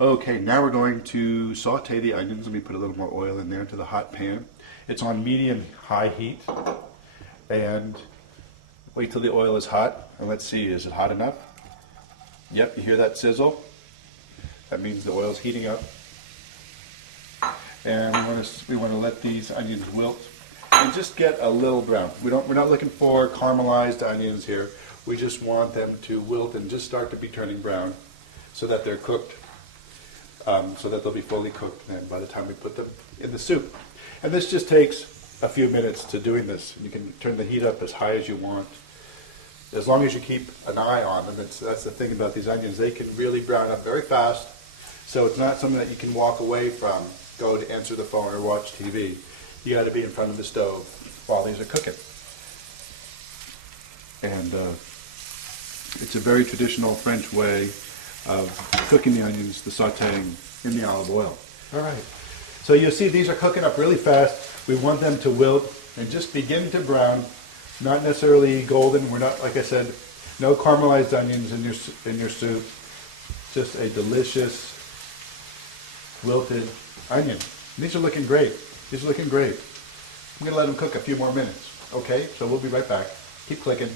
Okay, now we're going to saute the onions. Let me put a little more oil in there into the hot pan. It's on medium-high heat. And wait till the oil is hot. And let's see, is it hot enough? Yep, you hear that sizzle? That means the oil's heating up. And we want to let these onions wilt and just get a little brown. We're not looking for caramelized onions here. We just want them to wilt and just start to be turning brown so that they're cooked, so that they'll be fully cooked then by the time we put them in the soup. And this just takes a few minutes to doing this. You can turn the heat up as high as you want, as long as you keep an eye on them. That's the thing about these onions. They can really brown up very fast, so it's not something that you can walk away from, go to answer the phone or watch TV. You got to be in front of the stove while these are cooking. And it's a very traditional French way of cooking the onions, the sauteing in the olive oil. All right. So you see these are cooking up really fast. We want them to wilt and just begin to brown. Not necessarily golden. We're not, like I said, no caramelized onions in your soup. Just a delicious wilted onion. And these are looking great. These are looking great. I'm going to let them cook a few more minutes. Okay, so we'll be right back. Keep clicking.